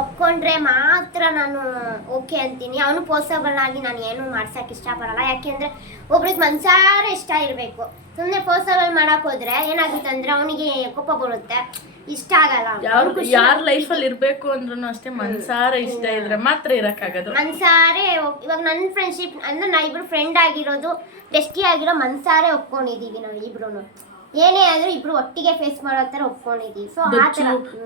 ಒಪ್ಕೊಂಡ್ರೆ ಮಾತ್ರ ನಾನು ಓಕೆ ಅಂತೀನಿ. ಅವನು ಪೋಸಬಲ್ ಆಗಿ ನಾನು ಏನು ಮಾಡ್ಸಕ್ ಇಷ್ಟಪಡಲ್ಲ. ಯಾಕೆಂದ್ರೆ ಒಬ್ರಿಗೆ ಮನ್ಸಾರೆ ಇಷ್ಟ ಇರಬೇಕು. ಸುಮ್ಮನೆ ಪೋಸಬಲ್ ಮಾಡಕ್ ಹೋದ್ರೆ ಏನಾಗುತ್ತೆ ಅಂದ್ರೆ ಅವನಿಗೆ ಕೋಪ ಬರುತ್ತೆ, ಇಷ್ಟ ಆಗಲ್ಲ. ಯಾರ ಲೈಫಲ್ಲಿ ಇರ್ಬೇಕು ಅಂದ್ರೂ ಅಷ್ಟೇ ಮನ್ಸಾರೆ ಇಷ್ಟ ಇದ್ರೆ ಮಾತ್ರ ಇರಕ್ಕಾಗದು. ಮನ್ಸಾರೆ ಇವಾಗ ನನ್ನ ಫ್ರೆಂಡ್ಶಿಪ್ ಅಂದ್ರೆ ನಾ ಇಬ್ರು ಫ್ರೆಂಡ್ ಆಗಿರೋದು, ಬೆಸ್ಟಿ ಆಗಿರೋ ಮನ್ಸಾರೆ ಒಪ್ಕೊಂಡಿದೀವಿ ನಾವು ಇಬ್ರು. ಏನೇ ಆದ್ರೂ ಇಬ್ರು ಒಟ್ಟಿಗೆ ಫೇಸ್ ಮಾಡೋ ತರ ಒಪ್ಕೊಂಡಿದೀವಿ. ಸೊ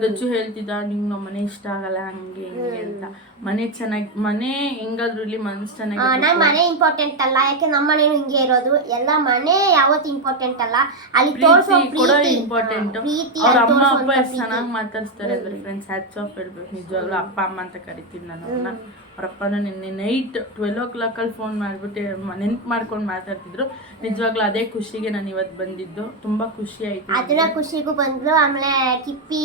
ದಚ್ಚು ಹೇಳ್ತಿದ್ದ ನಿಂಗೆ ನಮ್ಮ ಮನೆ ಇಷ್ಟ ಆಗಲ್ಲ ಹಂಗೆ ಹಿಂಗೆ ಅಂತ. ಮನೆ ಚೆನ್ನಾಗಿ, ಮನೆ ಹೆಂಗಾದ್ರು ಇಲ್ಲಿ ಮನ್ಸು ಚೆನ್ನಾಗಿ. ನಂಗೆ ಮನೆ ಇಂಪಾರ್ಟೆಂಟ್ ಅಲ್ಲ, ಯಾಕೆ ನಮ್ಮ ಮನೇನು ಹಿಂಗೆ ಇರೋದು. ಎಲ್ಲ ಮನೆ ಯಾವತ್ತು ಇಂಪಾರ್ಟೆಂಟ್ ಅಲ್ಲ, ಅಲ್ಲಿ ತೋರಿಸೋ ಪ್ರೀತಿ ಇಂಪಾರ್ಟೆಂಟ್. ಅವ್ರ ಅಮ್ಮ ಅಪ್ಪ ಎಷ್ಟು ಚೆನ್ನಾಗಿ ಮಾತಾಡ್ಸ್ತಾರೆ ಅಂದ್ರೆ ಫ್ರೆಂಡ್ಸ್, ಹ್ಯಾಟ್ಸ್ ಆಫ್ ಹೇಳ್ಬೇಕು ನಿಜವಾಗ್ಲೂ. ಅಪ್ಪ ಅಮ್ಮ ಅಂತ ಕರಿತೀನಿ ನಾನು ಅವ್ರನ್ನ. ಅವ್ರಪ್ಪನ ನಿನ್ನೆ ನೈಟ್ 12 o'clock ಫೋನ್ ಮಾಡ್ಬಿಟ್ಟು ನೆನ್ಪು ಮಾಡ್ಕೊಂಡು ಮಾತಾಡ್ತಿದ್ರು. ನಿಜವಾಗ್ಲೂ ಅದೇ ಖುಷಿಗೆ ನಾನು ಇವತ್ತು ಬಂದಿದ್ದು. ತುಂಬಾ ಖುಷಿ ಆಯ್ತು. ಅದನ್ನ ಖುಷಿಗೂ ಬಂದ್ಲು, ಆಮೇಲೆ ಕಿಪ್ಪಿ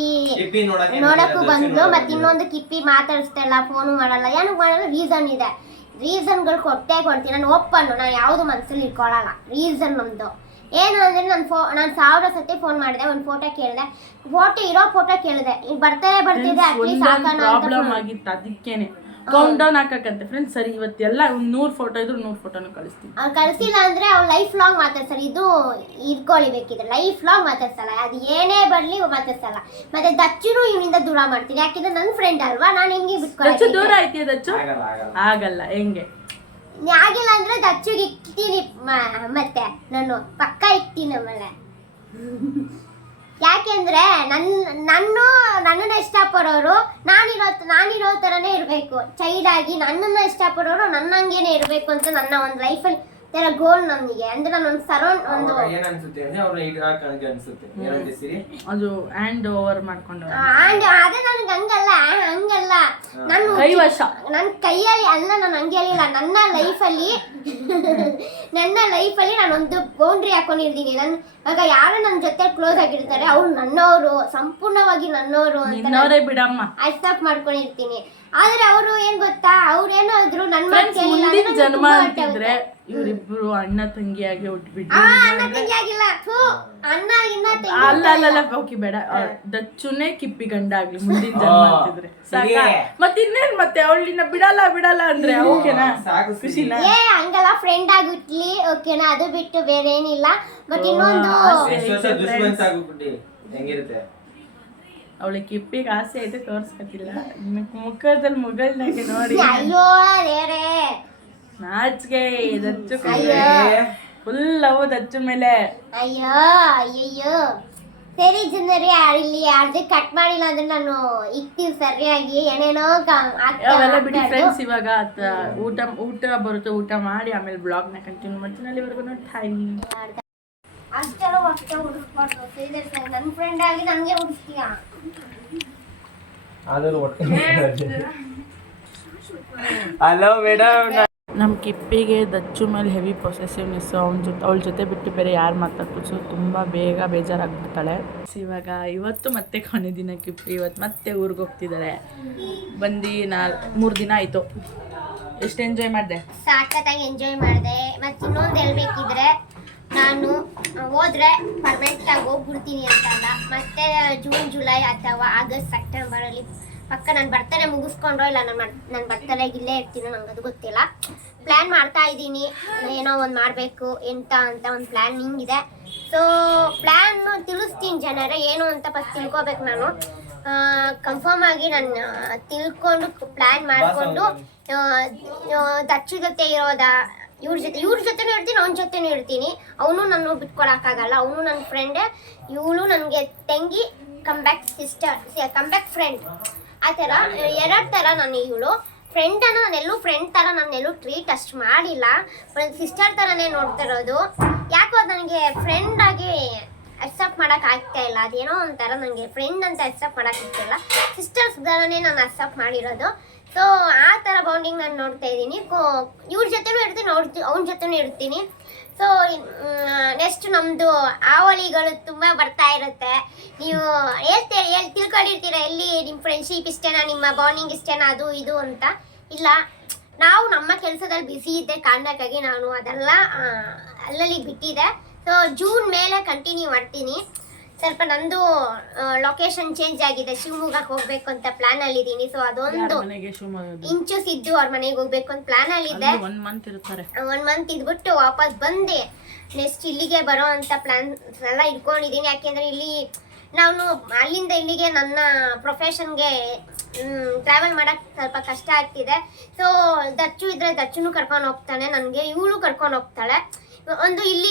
ನೋಡಕ್ಕೂ ಬಂದ್ಲು. ಮತ್ತೆ ಇನ್ನೊಂದು ಕಿಪ್ಪಿ ಮಾತಾಡಿಸ್ತಾ ಇಲ್ಲ, ಫೋನು ಮಾಡಲ್ಲ. ಏನಕ್ಕೆ ಮಾಡಲ್ಲ? ರೀಸನ್ ಇದೆ. ರೀಸನ್ಗಳು ಕೊಟ್ಟೇ ಕೊಡ್ತೀನಿ. ನಾನು ಒಪ್ಪನ್ನು, ನಾನು ಯಾವುದು ಮನಸ್ಸಲ್ಲಿ ಇಟ್ಕೊಳ್ಳಲ್ಲ. ರೀಸನ್ ನಮ್ಮದು ಏನು ಅಂದರೆ ನಾನು 1000 ಸತಿ ಫೋನ್ ಮಾಡಿದೆ, ಒಂದು ಫೋಟೋ ಕೇಳಿದೆ, ಫೋಟೋ ಕೇಳಿದೆ. ಈಗ ಬರ್ತಿದೆ ಅಟ್ಲೀಸ್ಟ್ ಸಾಕೋಣ ಪ್ರಾಬ್ಲಮ್ ಆಗಿತ್ತು. ಅದಕ್ಕೇನೆ ಕೌಂಟ್ ಡೌನ್ ಹಾಕಕ್ಕಂತೆ ಫ್ರೆಂಡ್ಸ್. ಸರಿ ಇವತ್ತೆಲ್ಲ 100 ಫೋಟೋ ಇದ್ರು 100 ಫೋಟೋನು ಕಳಿಸ್ತೀನಿ. ಕಳಿಸಿಲ್ಲ ಅಂದ್ರೆ ಅವ್ರು ಲೈಫ್ ಲಾಂಗ್ ಮಾತಾಡ್ತಾರೆ. ಇದು ಇಟ್ಕೊಳಿಬೇಕಿದ್ರೆ ಲೈಫ್ ಲಾಂಗ್ ಮಾತಾಡ್ಸಲ್ಲ, ಅದು ಏನೇ ಬರ್ಲಿ ಮಾತಾಡ್ಸಲ್ಲ. ಮತ್ತೆ ದಚ್ಚುನು ಇವನಿಂದ ದೂರ ಮಾಡ್ತೀನಿ, ಯಾಕೆಂದ್ರೆ ನನ್ನ ಫ್ರೆಂಡ್ ಅಲ್ವಾ. ನಾನು ಹೆಂಗೆ ಬಿಟ್ಕೊಳ್ಳಿ ದೂರ ಆಯ್ತು ದಚ್ಚು? ಆಗಲ್ಲ. ಹೆಂಗೆ ಆಗಿಲ್ಲ ಅಂದ್ರೆ ದಚ್ಚುಗೆ ಇಕ್ತೀನಿ, ಮತ್ತೆ ನಾನು ಪಕ್ಕ ಇಕ್ತೀನಿ ಆಮೇಲೆ. ಯಾಕೆಂದ್ರೆ ನನ್ನನ್ನು ಇಷ್ಟಪಡೋರು ನಾನಿರೋ ಥರನೇ ಇರಬೇಕು. ಚೈಲ್ಡ್ ಆಗಿ ನನ್ನನ್ನು ಇಷ್ಟಪಡೋರು ನನ್ನಂಗೇನೆ ಇರಬೇಕು ಅಂತ ನನ್ನ ಒಂದು ಲೈಫಲ್ಲಿ ತರ ಗೋಲ್ ನನಗೆ. ಅಂದ್ರೆ ನಾನು ಒಂದು ಸರೌಂಡ್ ಒಂದು ಅದು ಹ್ಯಾಂಡ್ ಓವರ್ ಮಾಡ್ಕೊಂಡು ಅದೇ ನನಗೆ ಹಂಗಲ್ಲ ನಾನು ನನ್ನ ಕೈಯಲ್ಲಿ ಅಲ್ಲ, ನಾನು ಹಂಗೆ ಹೇಳಿಲ್ಲ. ನನ್ನ ಲೈಫಲ್ಲಿ ನಾನೊಂದು ಬೌಂಡ್ರಿ ಹಾಕೊಂಡಿರ್ತೀನಿ. ಇವಾಗ ಯಾರು ನನ್ನ ಜೊತೆ ಕ್ಲೋಸ್ ಆಗಿರ್ತಾರೆ ಅವ್ರು ನನ್ನವರು, ಸಂಪೂರ್ಣವಾಗಿ ನನ್ನವರು ಅಂತ ಬಿಡಮ್ಮ ಅಕ್ಸೆಪ್ಟ್ ಮಾಡ್ಕೊಂಡಿರ್ತೀನಿ. ಆದ್ರೆ ಅವರು ಏನ್ ಗೊತ್ತಾ, ಅವ್ರೇನಾದ್ರು ನನ್ನ ಜನ್ಮ ಅಂತಿದ್ರೆ ಇವರಿಬ್ರು ಅಣ್ಣ ತಂಗಿಯಾಗಿ ಹುಟ್ಬಿಟ್ಟು ಅಲ್ಲ ಓಕೆ ಬೇಡ. ದಚ್ಚುನೇ ಕಿಪ್ಪಿ ಗಂಡ ಆಗ್ಲಿ ಮುಂದಿನ ಜನ್ಮ ಅಂತಿದ್ರೆ ಸಾಕ. ಇನ್ನೇನ್ ಮತ್ತೆ ಅವಳಿನ ಬಿಡಲ್ಲ ಅಂದ್ರೆ ಓಕೆನಾ? ಖುಷಿನಾ? ಹಂಗಲ್ಲ, ಫ್ರೆಂಡ್ ಆಗಿಟ್ಲಿ ಓಕೆನಾ, ಅದು ಬಿಟ್ಟು ಬೇರೆ ಏನಿಲ್ಲ. ಬಟ್ ಇನ್ನೊಂದು ಅವಳಿಗೆ ಕಿಪ್ಪಿಗೆ ಆಸೆ ಐತೆ, ತೋರ್ಸ್ಕತಿಲ್ಲ. ಮುಖದಲ್ಲಿ ಮುಗಳ್ನಾಗೆ ನೋಡಿ ಅಯ್ಯೋ ಬೇರೆ ನಾಚಿಕೆ. ದಚ್ಚು ಫುಲ್ ಲವ್ ದಚ್ಚು ಮೇಲೆ. ಅಯ್ಯೋ ಸರಿ ಜನರೇ, ಇಲ್ಲಿ ಯಾರ್ದು ಕಟ್ ಮಾಡಿಲ್ಲ ಅಂದ್ರೆ ನಾನು ಇಕ್ತೀವಿ ಸರಿಯಾಗಿ. ಏನೇನೋ ಅವೆಲ್ಲ ಬಿಡಿ ಫ್ರೆಂಡ್ಸ್. ಇವಾಗ ಊಟ ಬರುತ್ತೆ, ಊಟ ಮಾಡಿ ಆಮೇಲೆ ಬ್ಲಾಗ್ನ ಕಂಟಿನ್ಯೂ ಮಾಡ್ತೀನಿ. ಅಲ್ಲಿವರೆಗೂ ಟೈಮ್ ಅಷ್ಟೆಲ್ಲ ಹೊಟ್ಟೆ ಹುಡುಕ್ಬಾರ್ದು. ನನ್ನ ಫ್ರೆಂಡ್ ಆಗಿ ನನಗೆ ಹುಡುಕ್ತೀಯ. Hello madam. ನಮ್ಮ ಕಿಪ್ಪಿಗೆ ದಚ್ಚು ಮೇಲೆ ಹೆವಿ ಪೊಸೆಸಿವ್ನೆಸ್. ಅವಳ ಜೊತೆ ಬಿಟ್ಟು ಬೇರೆ ಯಾರು ಮಾತಾಡ್ತು ತುಂಬ ಬೇಗ ಬೇಜಾರಾಗ್ಬಿಡ್ತಾಳೆ. ಇವತ್ತು ಮತ್ತೆ ಕೊನೆ ದಿನ ಕಿಪ್ಪಿ ಇವತ್ತು ಮತ್ತೆ ಊರಿಗೆ ಹೋಗ್ತಿದ್ದಾಳೆ. ಬಂದು 3 ದಿನ ಆಯಿತು. ಎಷ್ಟು ಎಂಜಾಯ್ ಮಾಡಿದೆ? ಸಾಕತ್ತಾಗಿ ಎಂಜಾಯ್ ಮಾಡಿದೆ. ಮತ್ತು ಇನ್ನೊಂದು ಹೇಳ್ಬೇಕಿದ್ರೆ, ನಾನು ಹೋದ್ರೆ ಪರ್ಮನೆಂಟಾಗಿ ಹೋಗ್ಬಿಡ್ತೀನಿ ಅಂತಲ್ಲ. ಮತ್ತೆ ಜೂನ್ ಜುಲೈ ಅಥವಾ ಆಗಸ್ಟ್ ಸೆಪ್ಟೆಂಬರಲ್ಲಿ ಪಕ್ಕ ನಾನು ಬರ್ತಡೇ ಮುಗಿಸ್ಕೊಂಡ್ರೋ ಇಲ್ಲ ನನ್ನ ಬರ್ತಡೇಗೆ ಇಲ್ಲೇ ಇರ್ತೀನೋ ನಂಗೆ ಅದು ಗೊತ್ತಿಲ್ಲ. ಪ್ಲ್ಯಾನ್ ಮಾಡ್ತಾ ಇದ್ದೀನಿ, ಏನೋ ಒಂದು ಮಾಡಬೇಕು ಅಂತ ಒಂದು ಪ್ಲ್ಯಾನಿಂಗ್ ಇದೆ. ಸೊ ಪ್ಲ್ಯಾನ್ನು ತಿಳಿಸ್ತೀನಿ ಜನರೇ, ಏನು ಅಂತ ಫಸ್ಟ್ ತಿಳ್ಕೊಬೇಕು. ನಾನು ಕನ್ಫರ್ಮ್ ಆಗಿ ನಾನು ತಿಳ್ಕೊಂಡು ಪ್ಲ್ಯಾನ್ ಮಾಡಿಕೊಂಡು ದಚ್ಚು ಜೊತೆ ಇರೋದಾ, ಇವ್ರ ಜೊತೆನೂ ಇರ್ತೀನಿ, ಅವನ ಜೊತೆನೂ ಇರ್ತೀನಿ. ಅವನು ನಾನು ಬಿಟ್ಕೊಳಕ್ಕಾಗಲ್ಲ. ಅವನು ನನ್ನ ಫ್ರೆಂಡೇ, ಇವಳು ನನಗೆ ತಂಗಿ, come back sister, come back friend. ಆ ಥರ 2 ಥರ ನಾನು. ಇವಳು ಫ್ರೆಂಡನ್ನು ನಾನೆಲ್ಲೂ ಫ್ರೆಂಡ್ ಥರ ನಾನೆಲ್ಲೂ ಟ್ರೀಟ್ ಅಷ್ಟು ಮಾಡಿಲ್ಲ, ಸಿಸ್ಟರ್ ಥರನೇ ನೋಡ್ತಿರೋದು. ಯಾಕೋ ಅದು ನನಗೆ ಫ್ರೆಂಡ್ ಆಗಿ ಅಕ್ಸೆಪ್ಟ್ ಮಾಡೋಕ್ಕಾಗ್ತಾ ಇಲ್ಲ. ಅದೇನೋ ಒಂಥರ ನನಗೆ ಫ್ರೆಂಡ್ ಅಂತ ಅಕ್ಸೆಪ್ಟ್ ಮಾಡೋಕ್ಕಾಗ್ತಾಯಿಲ್ಲ. ಸಿಸ್ಟರ್ಸ್ ಥರನೇ ನಾನು ಅಕ್ಸೆಪ್ಟ್ ಮಾಡಿರೋದು. ಸೊ ಆ ಥರ ಬೌಂಡಿಂಗ್ ನಾನು ನೋಡ್ತಾ ಇದ್ದೀನಿ. ಇವ್ರ ಜೊತೆನೂ ಇರ್ತೀನಿ, ಅವನ ಜೊತೆನೂ ಇರ್ತೀನಿ. ಸೊ ನೆಕ್ಸ್ಟ್ ನಮ್ಮದು ಆವಳಿಗಳು ತುಂಬ ಬರ್ತಾ ಇರುತ್ತೆ. ನೀವು ತಿಳ್ಕೊಂಡಿರ್ತೀರ, ಎಲ್ಲಿ ನಿಮ್ಮ ಫ್ರೆಂಡ್ಶಿಪ್ ಇಷ್ಟೇನಾ, ನಿಮ್ಮ ಬಾಂಡಿಂಗ್ ಇಷ್ಟೇನಾ, ಅದು ಇದು ಅಂತ. ಇಲ್ಲ, ನಾವು ನಮ್ಮ ಕೆಲಸದಲ್ಲಿ ಬ್ಯುಸಿ ಇದ್ದೆ ಕಾರಣಕ್ಕಾಗಿ ನಾನು ಅದೆಲ್ಲ ಅಲ್ಲಲ್ಲಿ ಬಿಟ್ಟಿದ್ದೆ. ಸೊ ಜೂನ್ ಮೇಲೆ ಕಂಟಿನ್ಯೂ ಮಾಡ್ತೀನಿ. ಸ್ವಲ್ಪ ನಂದು ಲೊಕೇಶನ್ ಚೇಂಜ್ ಆಗಿದೆ, ಶಿವಮೊಗ್ಗಕ್ಕೆ ಹೋಗ್ಬೇಕು ಅಂತ ಪ್ಲಾನ್ ಅಲ್ಲಿ ಇದೀನಿ. ಸೊ ಅದೊಂದು ಇಂಚು ಸಿದ್ದು ಅವ್ರ ಮನೆಗೆ ಹೋಗ್ಬೇಕು ಅಂತ ಪ್ಲಾನ್ ಅಲ್ಲಿ ಇದೆ. 1 ಮಂತ್ ಇರ್ತಾರೆ. 1 ಮಂತ್ ಇದ್ಬಿಟ್ಟು ವಾಪಸ್ ಬಂದೆ ನೆಕ್ಸ್ಟ್ ಇಲ್ಲಿಗೆ ಬರೋ ಅಂತ ಪ್ಲಾನ್ ಎಲ್ಲ ಇಟ್ಕೊಂಡಿದೀನಿ. ಯಾಕೆಂದ್ರೆ ಇಲ್ಲಿ ನಾನು ಅಲ್ಲಿಂದ ಇಲ್ಲಿಗೆ ನನ್ನ ಪ್ರೊಫೆಷನ್ಗೆ ಟ್ರಾವೆಲ್ ಮಾಡಕ್ ಸ್ವಲ್ಪ ಕಷ್ಟ ಆಗ್ತಿದೆ. ಸೊ ದಚ್ಚು ಇದ್ರೆ ದಚ್ಚುನು ಕರ್ಕೊಂಡು ಹೋಗ್ತಾನೆ, ನನಗೆ ಇವಳು ಕರ್ಕೊಂಡು ಹೋಗ್ತಾಳೆ. ಒಂದು ಇಲ್ಲಿ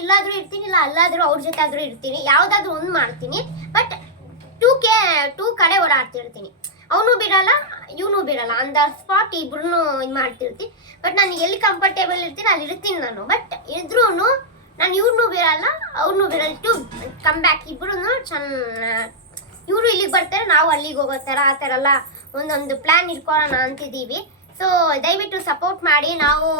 ಇಲ್ಲಾದ್ರೂ ಇರ್ತೀನಿ, ಇಲ್ಲ ಅಲ್ಲಾದ್ರೂ ಅವ್ರ ಜೊತೆ ಆದ್ರೂ ಇರ್ತೀನಿ, ಯಾವ್ದಾದ್ರು ಒಂದು ಮಾಡ್ತೀನಿ. ಬಟ್ 2 ಕಡೆ ಓಡಾಡ್ತಿರ್ತೀನಿ. ಅವನು ಬಿಡಲ್ಲ, ಇವನು ಬಿಡಲ್ಲ, ಆನ್ ದ ಸ್ಪಾಟ್ ಇಬ್ರು ಇದು ಮಾಡ್ತಿರ್ತೀನಿ. ಬಟ್ ನಾನು ಎಲ್ಲಿ ಕಂಫರ್ಟೇಬಲ್ ಇರ್ತೀನಿ ಅಲ್ಲಿ ಇರ್ತೀನಿ ನಾನು. ಬಟ್ ಇದ್ರೂ ನಾನು ಇವ್ರನ್ನೂ ಬಿಡಲ್ಲ, ಅವ್ರನ್ನೂ ಬಿಡಲ್ಲ. ಟು ಕಮ್ ಬ್ಯಾಕ್ ಇಬ್ರು ಇವರು ಇಲ್ಲಿಗೆ ಬರ್ತಾರೆ, ನಾವು ಅಲ್ಲಿಗೆ ಹೋಗೋ ಥರ ಆ ಥರ ಎಲ್ಲ ಒಂದೊಂದು ಪ್ಲ್ಯಾನ್ ಇಟ್ಕೊಳ್ಳೋಣ ಅಂತಿದ್ದೀವಿ. ಸೊ ದಯವಿಟ್ಟು ಸಪೋರ್ಟ್ ಮಾಡಿ. ನಾವು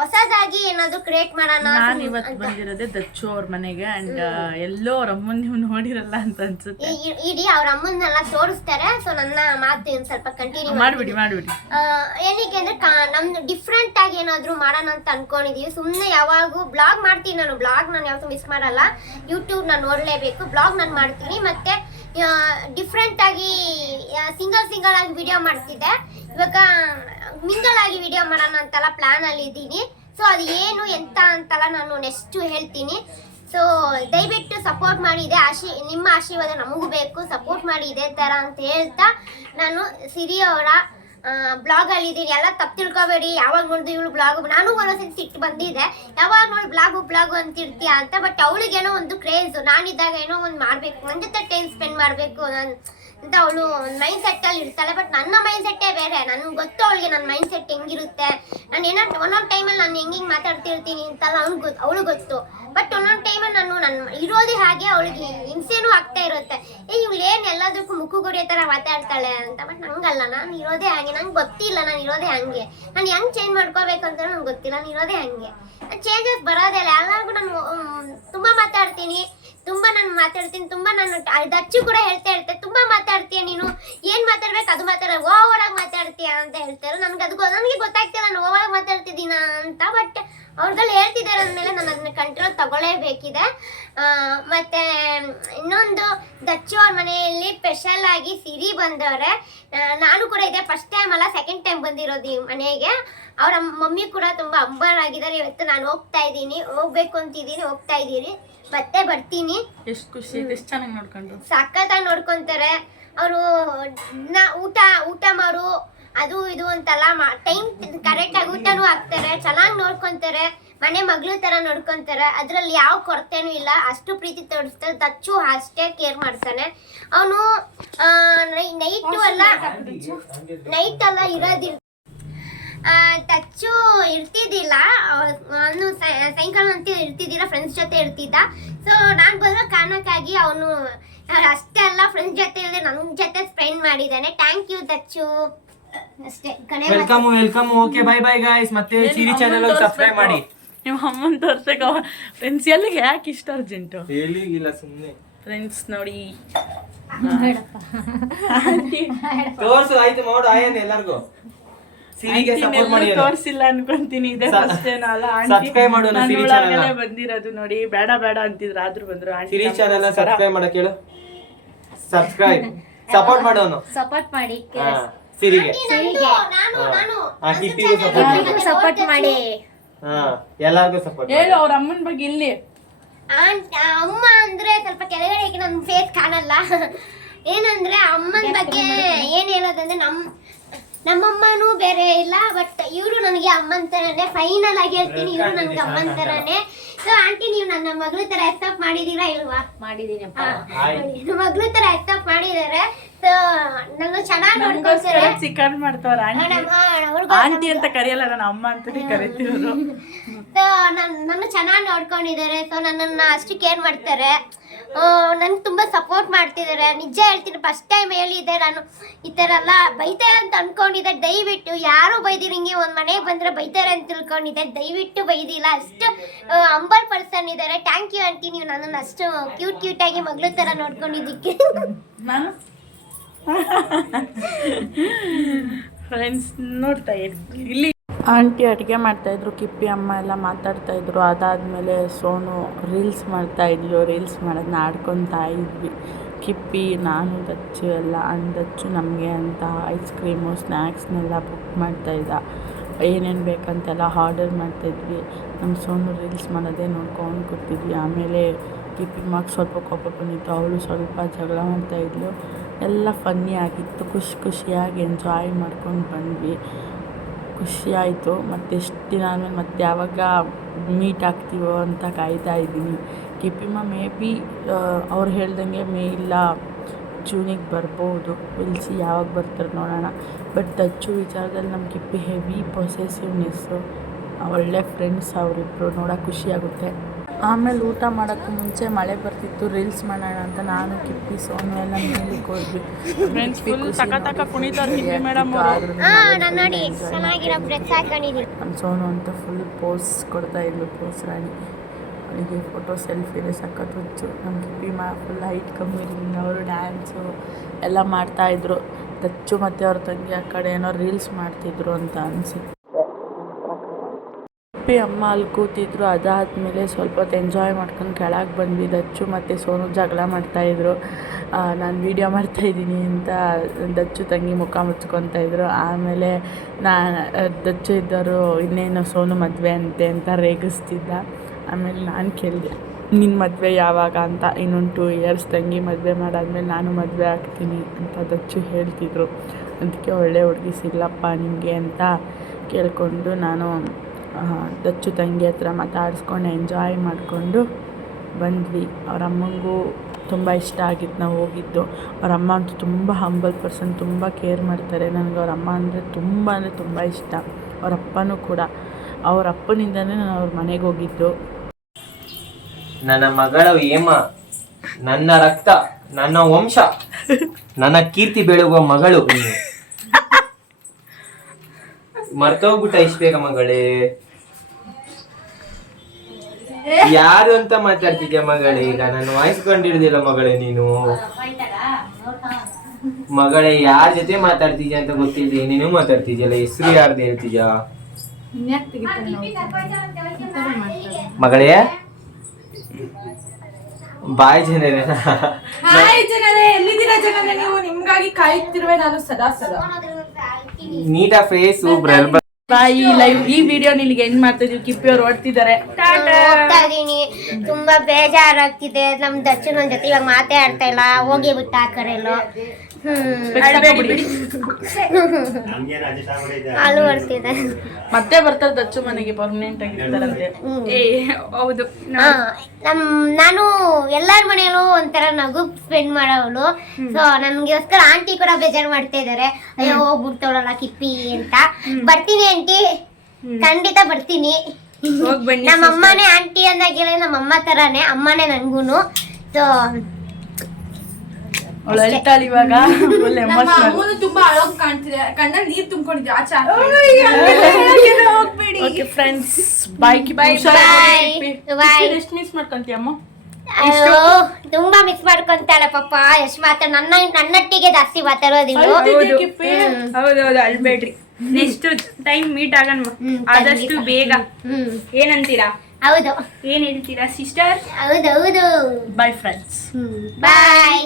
ಹೊಸದಾಗಿ ಏನಾದ್ರು ಕ್ರಿಯೇಟ್ ಮಾಡೋಣ. ನಾನು ಇವತ್ತು ಬಂದಿರೋದೇ ದಚ್ಚು ಅವ್ರ ಮನೆಗೆ. ಅಂಡ್ ಎಲ್ಲೋ ಅವ್ರ ಅಮ್ಮನ್ ನೀವು ನೋಡಿರಲ್ಲ ಅಂತ ಅನ್ಸುತ್ತೆ. ಇಡೀ ಅವ್ರ ಅಮ್ಮನ್ನೆಲ್ಲ ತೋರಿಸ್ತಾರೆ. ಸೊ ನನ್ನ ಮಾತು ಒಂದ್ ಸ್ವಲ್ಪ ಕಂಟಿನ್ಯೂ ಮಾಡ್ಬಿಡಿ. ಏನಕ್ಕೆ ಅಂದ್ರೆ ನಮ್ದು ಡಿಫ್ರೆಂಟ್ ಆಗಿ ಏನಾದ್ರು ಮಾಡೋಣ ಅಂತ ಅನ್ಕೊಂಡಿದೀವಿ. ಸುಮ್ಮನೆ ಯಾವಾಗೂ ಬ್ಲಾಗ್ ಮಾಡ್ತೀನಿ ನಾನು. ಬ್ಲಾಗ್ ನಾನು ಯಾವತ್ತೂ ಮಿಸ್ ಮಾಡಲ್ಲ. ಯೂಟ್ಯೂಬ್ ನಾನು ನೋಡ್ಲೇಬೇಕು. ಬ್ಲಾಗ್ ನಾನು ಮಾಡ್ತೀನಿ. ಮತ್ತೆ ಡಿಫ್ರೆಂಟ್ ಆಗಿ ಸಿಂಗಲ್ ಆಗಿ ವಿಡಿಯೋ ಮಾಡ್ತಿದ್ದೆ. ಇವಾಗ ಮಿಂಗಲ್ ಆಗಿ ವಿಡಿಯೋ ಮಾಡೋಣ ಅಂತೆಲ್ಲ ಪ್ಲಾನ್ ಅಲ್ಲಿ ಇದ್ದೀನಿ. ಸೊ ಅದು ಏನು ಎಂತ ಅಂತೆಲ್ಲ ನಾನು ನೆಕ್ಸ್ಟ್ ಹೇಳ್ತೀನಿ. ಸೊ ದಯವಿಟ್ಟು ಸಪೋರ್ಟ್ ಮಾಡಿ. ನಿಮ್ಮ ಆಶೀರ್ವಾದ ನಮಗೂ ಬೇಕು. ಸಪೋರ್ಟ್ ಮಾಡಿ ಇದೇ ಥರ ಅಂತ ಹೇಳ್ತಾ ನಾನು ಸಿರಿ ಅವರ ಬ್ಲಾಗ್ ಅಲ್ಲಿ ಇದ್ದೀನಿ. ಎಲ್ಲ ತಪ್ಪು ತಿಳ್ಕೊಬೇಡಿ. ಯಾವಾಗ ನೋಡಿದ್ರು ಇವಳು ಬ್ಲಾಗ್, ನಾನು ಒಂದೊಂದ್ಸತಿ ಸಿಟ್ಟು ಬಂದಿದೆ, ಯಾವಾಗ ನೋಡಿ ಬ್ಲಾಗು ಅಂತಿರ್ತೀಯ ಅಂತ. ಬಟ್ ಅವಳಿಗೇನೋ ಒಂದು ಕ್ರೇಜ್, ನಾನಿದ್ದಾಗ ಏನೋ ಒಂದು ಮಾಡಬೇಕು, ನನ್ನ ಜೊತೆ ಟೈಮ್ ಸ್ಪೆಂಡ್ ಮಾಡಬೇಕು ಅಂತ ಅವಳು ಮೈಂಡ್ ಸೆಟ್ ಅಲ್ಲಿ ಇರ್ತಾಳೆ. ಬಟ್ ನನ್ನ ಮೈಂಡ್ ಸೆಟ್ಟೇ ಬೇರೆ. ನನ್ಗೆ ಗೊತ್ತು ಅವಳಿಗೆ ನನ್ನ ಮೈಂಡ್ ಸೆಟ್ ಹೆಂಗಿರುತ್ತೆ. ನಾನು ಏನೋ ಒಂದೊಂದು ಟೈಮಲ್ಲಿ ನಾನು ಹೆಂಗೆ ಮಾತಾಡ್ತಿರ್ತೀನಿ ಅಂತೆಲ್ಲ ಅವಳು ಗೊತ್ತು. ಬಟ್ ಒಂದೊಂದು ಟೈಮಲ್ಲಿ ನಾನು ಇರೋದೇ ಹಾಗೆ ಅವಳಿಗೆ ಹಿಂಸೆನೂ ಆಗ್ತಾ ಇರುತ್ತೆ. ಇವಳು ಏನು ಎಲ್ಲದಕ್ಕೂ ಮುಖಗುರಿಯೋ ಥರ ಮಾತಾಡ್ತಾಳೆ ಅಂತ. ಬಟ್ ನಂಗಲ್ಲ, ನಾನು ಇರೋದೇ ಹಾಗೆ. ನಂಗೆ ಗೊತ್ತಿಲ್ಲ ನಾನು ಇರೋದೇ ಹಂಗೆ. ನಾನು ಹೆಂಗೆ ಚೇಂಜ್ ಮಾಡ್ಕೋಬೇಕು ಅಂತ ನಂಗೆ ಗೊತ್ತಿಲ್ಲ. ನಾನು ಇರೋದೇ ಹಂಗೆ. ಚೇಂಜಸ್ ಬರೋದಿಲ್ಲ. ಎಲ್ಲರಿಗೂ ನಾನು ತುಂಬ ಮಾತಾಡ್ತೀನಿ. ತುಂಬ ನಾನು ದಚ್ಚು ಕೂಡ ಹೇಳ್ತಾ ಇರ್ತೆ, ತುಂಬ ಮಾತಾಡ್ತೀಯ ನೀನು, ಏನು ಮಾತಾಡ್ಬೇಕು ಅದು ಓವರಾಗಿ ಮಾತಾಡ್ತೀಯ ಅಂತ ಹೇಳ್ತಾರೆ. ನನಗೆ ಗೊತ್ತಾಗ್ತಿಲ್ಲ ನಾನು ಓವರಾಗಿ ಮಾತಾಡ್ತಿದ್ದೀನ ಅಂತ. ಬಟ್ ಅವ್ರುಗಳು ಹೇಳ್ತಿದ್ದಾರೆ ಅಂದಮೇಲೆ ನಾನು ಅದನ್ನ ಕಂಟ್ರೋಲ್ ತಗೊಳ್ಳೇಬೇಕಿದೆ. ಮತ್ತೆ ಇನ್ನೊಂದು ದಚ್ಚು ಅವ್ರ ಮನೆಯಲ್ಲಿ ಸ್ಪೆಷಲ್ ಆಗಿ ಸಿರಿ ಬಂದವ್ರೆ. ನಾನು ಕೂಡ ಇದೆ ಫಸ್ಟ್ ಟೈಮ್ ಅಲ್ಲ, ಸೆಕೆಂಡ್ ಟೈಮ್ ಬಂದಿರೋದು ಈ ಮನೆಗೆ. ಅವರ ಮಮ್ಮಿ ಕೂಡ ತುಂಬ ಅಂಬರಾಗಿದ್ದಾರೆ. ಇವತ್ತು ನಾನು ಹೋಗ್ಬೇಕು ಅಂತಿದ್ದೀನಿ, ಹೋಗ್ತಾ ಇದ್ದೀನಿ, ಮತ್ತೆ ಬರ್ತೀನಿ. ಎಷ್ಟು ಖುಷಿ, ಎಷ್ಟು ಚೆನ್ನಾಗಿ ನೋಡ್ಕೊಂಡು ಸಖತ್ತಾಗಿ ನೋಡ್ಕೊಂತಾರೆ ಅವರು. ಊಟ ಮಾಡು ಅದು ಇದು ಅಂತೆಲ್ಲ ಟೈಮ್ ಕರೆಕ್ಟಾಗಿ ಊಟನೂ ಹಾಕ್ತಾರೆ, ಚೆನ್ನಾಗಿ ನೋಡ್ಕೊಂತಾರೆ, ಮನೆ ಮಗಳು ಥರ ನೋಡ್ಕೊಂತಾರೆ. ಅದರಲ್ಲಿ ಯಾವ ಕೊರತೆನೂ ಇಲ್ಲ, ಅಷ್ಟು ಪ್ರೀತಿ ತೋರಿಸ್ತಾರೆ. ದಚ್ಚು ಅಷ್ಟೇ ಕೇರ್ ಮಾಡ್ತಾನೆ. ಅವನು ನೈಟ್ ಎಲ್ಲ ಇರೋದಿಲ್ಲ. ದಚ್ಚು ಇರ್ತಿದ್ದಿಲ್ಲ, ಅವನು ಸಾಯಂಕಾಲ ಅಂತ ಇರ್ತಿದ್ದಿಲ್ಲ, ಫ್ರೆಂಡ್ಸ್ ಜೊತೆ ಇರ್ತಿದ್ದ. ಸೊ ನಾನು ಬರೋ ಕಾರಣಕ್ಕಾಗಿ ಅವನು ಅಷ್ಟೇ ಅಲ್ಲ, ಫ್ರೆಂಡ್ಸ್ ಜೊತೆ ಇಲ್ಲದೆ ನನ್ನ ಜೊತೆ ಸ್ಪೆಂಡ್ ಮಾಡಿದ್ದಾನೆ. Thank you Dachchu. ಅಷ್ಟೇ. ವೆಲ್ಕಮ್. Okay, bye guys. ಮತ್ತೆ ಸಿರಿ ಚಾನೆಲ್ ಸಬ್ಸ್ಕ್ರೈಬ್ ಮಾಡಿ. ನಿಮ್ಮ ಅಮ್ಮನ ತೋರ್ಸಕ್ಕೆ ಫ್ರೆಂಡ್ಸ್ ಎಲ್ಲಿಗೆ ಯಾಕೆ ಇಷ್ಟ ಅರ್ಜೆಂಟು? ಎಲ್ಲಿಗಿಲ್ಲ, ಸುಮ್ಮನೆ ಫ್ರೆಂಡ್ಸ್ ನೋಡಿ. ತೋರ್ಸು ಆಯ್ತು, ಮಾಡು ಆಯನ್ ಎಲ್ಲರಿಗೂ. ಸಿರಿಗೆ ಸಪೋರ್ಟ್ ಮಾಡಿ. ತೋರಿಸಿಲ್ಲ ಅನ್ಕೊಂತೀನಿ, ಇದೆ ಫಸ್ಟ್ ಅಲ್ಲ. ಸಬ್ಸ್ಕ್ರೈಬ್ ಮಾಡು. ಸಿರಿ ಚಾನೆಲ್ ಬಂದಿರೋದು ನೋಡಿ. ಬೇಡ ಅಂತಿದ್ರು, ಆದ್ರೂ ಬಂದ್ರು. ಸಿರಿ ಚಾನೆಲ್ ಸಬ್ಸ್ಕ್ರೈಬ್ ಮಾಡಕ್ಕೆ ಹೇಳು. ಸಬ್ಸ್ಕ್ರೈಬ್ ಸಪೋರ್ಟ್ ಮಾಡೋನು. ಸಪೋರ್ಟ್ ಮಾಡಿ ಸಿರಿಗೆ. ಸಪೋರ್ಟ್ ಮಾಡಿ. ಎಲ್ಲರಿಗೂ ಸಪೋರ್ಟ್ ಹೇಳು ಅವ್ರ ಅಮ್ಮನ ಬಗ್ಗೆ. ಇಲ್ಲಿ ಅಮ್ಮ ಅಂದ್ರೆ ಸ್ವಲ್ಪ ಕೆಳಗಡೆ ನನ್ನ ಫೇಸ್ ಕಾಣಲ್ಲ. ಏನಂದ್ರೆ ಅಮ್ಮನ ಬಗ್ಗೆ ಏನ್ ಹೇಳೋದಂದ್ರೆ ನಮ್ಮಮ್ಮನೂ ಬೇರೆ ಇಲ್ಲ. ಬಟ್ ಇವರು ನನಗೆ ಅಮ್ಮನ ತರನೇ. ಫೈನಲ್ ಆಗಿ ಹೇಳ್ತೀನಿ, ಇವರು ನನಗೆ ಅಮ್ಮನ ತರನೇ. ಸೊ ಆಂಟಿ, ನೀವು ನನ್ನ ಮಗಳ ತರ ಅಕ್ಸೆಪ್ಟ್ ಮಾಡಿದೀರಾ ಇಲ್ವಾ? ಮಾಡಿದೀನಿ. ಮಗಳ ತರ ಅಕ್ಸೆಪ್ಟ್ ಮಾಡಿದಾರೆ. ಸೊ ನನ್ನ ಚೆನ್ನಾಗಿ ನೋಡ್ಕೊಳ್ತಾರೆ. ಚಿಕನ್ ಮಾಡ್ತಾರ ಆಂಟಿ ಅಂತ ಕರೆಯಲ್ಲ, ನನ್ನ ಅಮ್ಮ ಅಂತಾನೆ ಕರಿತಿರೋದು. ಸೊ ನನ್ನ ಚೆನ್ನಾಗಿ ನೋಡ್ಕೊಂಡಿದ್ದಾರೆ. ಸೊ ನನ್ನನ್ನು ಅಷ್ಟು ಕೇರ್ ಮಾಡ್ತಾರೆ. ನನ್ಗೆ ತುಂಬ ಸಪೋರ್ಟ್ ಮಾಡ್ತಿದ್ದಾರೆ. ನಿಜ ಹೇಳ್ತೀನಿ, ಫಸ್ಟ್ ಟೈಮ್ ಹೇಳಿದ್ದೆ ನಾನು ಈ ಥರ ಎಲ್ಲ ಬೈತಾರೆ ಅಂತ ಅನ್ಕೊಂಡಿದ್ದೆ. ದಯವಿಟ್ಟು ಯಾರು ಬೈದಿರಿ, ಹಿಂಗೆ ಒಂದು ಮನೆಗೆ ಬಂದರೆ ಬೈತಾರೆ ಅಂತ ತಿಳ್ಕೊಂಡಿದ್ದೆ. ದಯವಿಟ್ಟು ಬೈದಿಲ್ಲ. ಅಷ್ಟು ಅಂಬಲ್ ಪರ್ಸನ್ ಇದ್ದಾರೆ. ಥ್ಯಾಂಕ್ ಯು ಆಂಟಿ, ನೀವು ನನ್ನನ್ನು ಅಷ್ಟು ಕ್ಯೂಟಾಗಿ ಮಗಳ ಥರ ನೋಡ್ಕೊಂಡಿದ್ದಕ್ಕೆ. ನಾನು ಫ್ರೆಂಡ್ಸ್ ನೋಡ್ತಾ ಇಲ್ಲಿ ಆಂಟಿ ಅಡುಗೆ ಮಾಡ್ತಾಯಿದ್ರು, ಕಿಪ್ಪಿ ಅಮ್ಮ ಎಲ್ಲ ಮಾತಾಡ್ತಾಯಿದ್ರು. ಅದಾದಮೇಲೆ ಸೋನು ರೀಲ್ಸ್ ಮಾಡ್ತಾಯಿದ್ಲು. ರೀಲ್ಸ್ ಮಾಡೋದನ್ನ ಆಡ್ಕೊತಾ ಇದ್ವಿ. ಕಿಪ್ಪಿ, ನಾನು, ದಚ್ಚು ಎಲ್ಲ. ದಚ್ಚು ನಮಗೆ ಅಂತ ಐಸ್ ಕ್ರೀಮು ಸ್ನ್ಯಾಕ್ಸ್ನೆಲ್ಲ ಬುಕ್ ಮಾಡ್ತಾಯಿದ್ದ. ಏನೇನು ಬೇಕಂತೆಲ್ಲ ಆರ್ಡರ್ ಮಾಡ್ತಾಯಿದ್ವಿ. ನಮ್ಮ ಸೋನು ರೀಲ್ಸ್ ಮಾಡೋದೇ ನೋಡ್ಕೊಂಡು ಕೂತಿದ್ವಿ. ಆಮೇಲೆ ಕಿಪ್ಪಿ ಮಗ ಸ್ವಲ್ಪ ಕೋಪ ಬಂದಿತ್ತು, ಅವಳು ಸ್ವಲ್ಪ ಜಗಳ ಮಾಡ್ತಾಯಿದ್ಲು. ಎಲ್ಲ ಫನ್ನಿ ಆಗಿತ್ತು, ಖುಷಿಯಾಗಿ ಎಂಜಾಯ್ ಮಾಡ್ಕೊಂಡು ಬಂದ್ವಿ. ಖುಷಿಯಾಯಿತು. ಮತ್ತು ಎಷ್ಟು ದಿನ ಆದಮೇಲೆ ಮತ್ತೆ ಯಾವಾಗ ಮೀಟ್ ಆಗ್ತೀವೋ ಅಂತ ಕಾಯ್ತಾ ಇದ್ದೀನಿ. ಕಿಪ್ಪಿಮ್ಮ ಮೇ ಬಿ ಅವ್ರು ಹೇಳ್ದಂಗೆ ಮೇ ಇಲ್ಲ ಜೂನಿಗೆ ಬರ್ಬೋದು. ವಿಲ್ಸಿ ಯಾವಾಗ ಬರ್ತಾರೆ ನೋಡೋಣ. ಬಟ್ ದಚ್ಚು ವಿಚಾರದಲ್ಲಿ ನಮ್ಮ ಕಿಪ್ಪಿ ಹೆವಿ ಪೊಸೆಸಿವ್ನೆಸ್ಸು. ಒಳ್ಳೆ ಫ್ರೆಂಡ್ಸ್ ಅವರಿಬ್ಬರು, ನೋಡೋಕೆ ಖುಷಿಯಾಗುತ್ತೆ. ಆಮೇಲೆ ಊಟ ಮಾಡೋಕ್ಕೂ ಮುಂಚೆ ಮಳೆ ಬರ್ತಿತ್ತು. ರೀಲ್ಸ್ ಮಾಡೋಣ ಅಂತ ನಾನು, ಕಿಪ್ಪಿ, ಸೋನು ಎಲ್ಲ ಮೇಲಿಗೆ ಹೋದ್ವಿ. ಫ್ರೆಂಡ್ಸ್ ನಮ್ಮ ಸೋನು ಅಂತ ಫುಲ್ ಪೋಸ್ ಕೊಡ್ತಾ ಇದ್ಲು, ಪೋಸ್ ರಾಣಿ. ಅವಳಿಗೆ ಫೋಟೋ ಸೆಲ್ಫಿನೇ ಸಖತ್ ಹುಚ್ಚು. ನಮ್ಮ ಕಿಪ್ಪಿ ಫುಲ್ ಹೈಟ್ ಕಮ್ಮಿ ಇರಲಿಲ್ಲ. ಅವರು ಡ್ಯಾನ್ಸು ಎಲ್ಲ ಮಾಡ್ತಾಯಿದ್ರು. ದಚ್ಚು ಮತ್ತು ಅವ್ರ ತಂಗಿ ಆ ಕಡೆ ಏನೋ ರೀಲ್ಸ್ ಮಾಡ್ತಿದ್ರು ಅಂತ ಅನಿಸಿತ್ತು. ಕಿಪ್ಪಿ ಅಮ್ಮ ಅಲ್ಲಿ ಕೂತಿದ್ರು. ಅದಾದಮೇಲೆ ಸ್ವಲ್ಪ ಹೊತ್ತು ಎಂಜಾಯ್ ಮಾಡ್ಕೊಂಡು ಕೆಳಗೆ ಬಂದ್ವಿ. ದಚ್ಚು ಮತ್ತು ಸೋನು ಜಗಳ ಮಾಡ್ತಾಯಿದ್ರು. ನಾನು ವೀಡಿಯೋ ಮಾಡ್ತಾಯಿದ್ದೀನಿ ಅಂತ ದಚ್ಚು ತಂಗಿ ಮುಖ ಮುಚ್ಕೊತಾಯಿದ್ರು. ಆಮೇಲೆ ದಚ್ಚು ಇದ್ದವರು ಇನ್ನೇನು ಸೋನು ಮದುವೆ ಅಂತೆ ಅಂತ ರೇಗಿಸ್ತಿದ್ದ. ಆಮೇಲೆ ನಾನು ಕೇಳಿದೆ, ನಿನ್ನ ಮದುವೆ ಯಾವಾಗ ಅಂತ. ಇನ್ನೊಂದು 2 ಇಯರ್ಸ್ ತಂಗಿ ಮದುವೆ ಮಾಡಾದ್ಮೇಲೆ ನಾನು ಮದುವೆ ಆಗ್ತೀನಿ ಅಂತ ದಚ್ಚು ಹೇಳ್ತಿದ್ರು. ಅದಕ್ಕೆ ಒಳ್ಳೆ ಹುಡುಗಿ ಸಿಗ್ಲಪ್ಪ ನಿಮಗೆ ಅಂತ ಕೇಳಿಕೊಂಡು ನಾನು ದಚ್ಚು ತಂಗಿ ಹತ್ರ ಮಾತಾಡಿಸ್ಕೊಂಡು ಎಂಜಾಯ್ ಮಾಡಿಕೊಂಡು ಬಂದ್ವಿ. ಅವ್ರ ಅಮ್ಮಂಗೂ ತುಂಬ ಇಷ್ಟ ಆಗಿತ್ತು ನಾವು ಹೋಗಿದ್ದು. ಅವ್ರ ಅಮ್ಮ ಅಂತೂ ತುಂಬ ಹಂಬಲ್ ಪರ್ಸನ್, ತುಂಬ ಕೇರ್ ಮಾಡ್ತಾರೆ. ನನಗೆ ಅವ್ರ ಅಮ್ಮ ಅಂದರೆ ತುಂಬ ಇಷ್ಟ. ಅವ್ರ ಅಪ್ಪನೂ ಕೂಡ. ಅವ್ರ ಅಪ್ಪನಿಂದನೇ ನಾನು ಅವ್ರ ಮನೆಗೆ ಹೋಗಿದ್ದು. ನನ್ನ ಮಗಳು ಹೇಮ, ನನ್ನ ರಕ್ತ, ನನ್ನ ವಂಶ, ನನ್ನ ಕೀರ್ತಿ ಬೆಳಗುವ ಮಗಳು. ಮರ್ತೋಗ್ಬಿಟ್ಟ ಇಷ್ಟ ಬೇಗ ಮಗಳೇ. ಯಾರು ಅಂತ ಮಾತಾಡ್ತಿದ್ಯಾ ಮಗಳೇ? ಈಗ ನಾನು ವಾಯ್ಸ್ ಕಂಡಿಡ್ದಿಲ್ಲ ಮಗಳೇ. ನೀನು ಮಗಳೇ ಯಾರ ಜೊತೆ ಮಾತಾಡ್ತಿದ್ಯಾ ಅಂತ ಗೊತ್ತಿಲ್ಲ, ನೀನು ಮಾತಾಡ್ತಿದ್ಯಲ್ಲ. ಹೆಸರು ಯಾರ್ದು ಹೇಳ್ತಿದ್ಯಾ ಮಗಳೇ? ಬಾಯ್ ಜನರೇ, ನಿಮ್ಗಾಗಿ ಕಾಯುತ್ತಿರುವೆ ನಾನು ಸದಾ ನೀಟ ಫೇಸ್ ಈ ಲೈವ್ ಈ ವಿಡಿಯೋ ನಿಲ್ಲಿಗೆ ಎಂಡ್ ಮಾಡ್ತಾ ಇದೀವಿ. ಕಿಪ್ಪಿ ಅವ್ರು ಹೊಡ್ತಿದ್ದಾರೆ. ಹೋಗ್ತಾ ಇದೀನಿ, ತುಂಬಾ ಬೇಜಾರಾಗ್ತಿದೆ. ನಮ್ ದರ್ಶನ್ ನನ್ ಜೊತೆ ಇವಾಗ ಮಾತಾಡ್ತಾ ಇಲ್ಲ, ಹೋಗಿ ಬಿಟ್ಟು ಹಾಕರೆಲ್ಲೋ. ಹಾಲು ಬರ್ತಿದೆ. ಮತ್ತೆ ಬರ್ತಾರೆ ದಚ್ಚು ಮನೆಗೆ, ಪರ್ಮನೆಂಟ್ ಆಗಿರ್ತಾರಂತೆ. ಹೌದು. ನಾನು ಎಲ್ಲಾರ ಮನೆಯಲ್ಲೂ ಒಂಥರ ನಗು ಸ್ಪೆಂಡ್ ಮಾಡೋಳು. ಸೊ ನನ್ಗೋಸ್ಕರ ಆಂಟಿ ಕೂಡ ಬೇಜಾರು ಮಾಡ್ತಾ ಇದಾರೆ. ಅಯ್ಯೋ ಹೋಗ್ಬಿಡ್ತಾವಳಲ್ಲ ಕಿಪ್ಪಿ ಅಂತ. ಬರ್ತೀನಿ ಆಂಟಿ, ಖಂಡಿತ ಬರ್ತೀನಿ. ನಮ್ಮ ಅಮ್ಮನೇ ಆಂಟಿ ಅಂದಾಗೆಲ್ಲ ನಮ್ಮ ಅಮ್ಮ ತರಾನೇ, ಅಮ್ಮನೇ ನನ್ಗೂನು. ಸೊ ಇವಾಗ ತುಂಬಾ ಅಳೋಗ್ ಕಾಣ್ತಿದೆ, ಕಣ್ಣಲ್ಲಿ ನೀರ್ ತುಂಬಿಕೊಂಡಿದ್ದೆ. ಓಕೆ ಫ್ರೆಂಡ್ಸ್, ಬಾಯ್. ಎಷ್ಟು ಮಿಸ್ ಮಾಡ್ಕೊಂತೀಯಮ್ಮ? ಅಯ್ಯೋ ತುಂಬಾ ಮಿಸ್ ಮಾಡ್ಕೊಂತಾಳೆ ಪಾಪ. ಎಷ್ಟು ಮಾತಾಡ ನನ್ನೊಟ್ಟಿಗೆ ಜಾಸ್ತಿ ಮಾತಾಡೋದಿಲ್ಲ. ಹೌದೌದು, ಅಳ್ಬೇಡ್ರಿ. ನೆಕ್ಸ್ಟ್ ಟೈಮ್ ಮೀಟ್ ಆಗೋಣ ಆದಷ್ಟು ಬೇಗ. ಏನಂತೀರಾ? ಹೌದು. ಏನ್ ಹೇಳ್ತೀರಾ ಸಿಸ್ಟರ್? ಹೌದೌದು. Bye friends. ಬಾಯ್.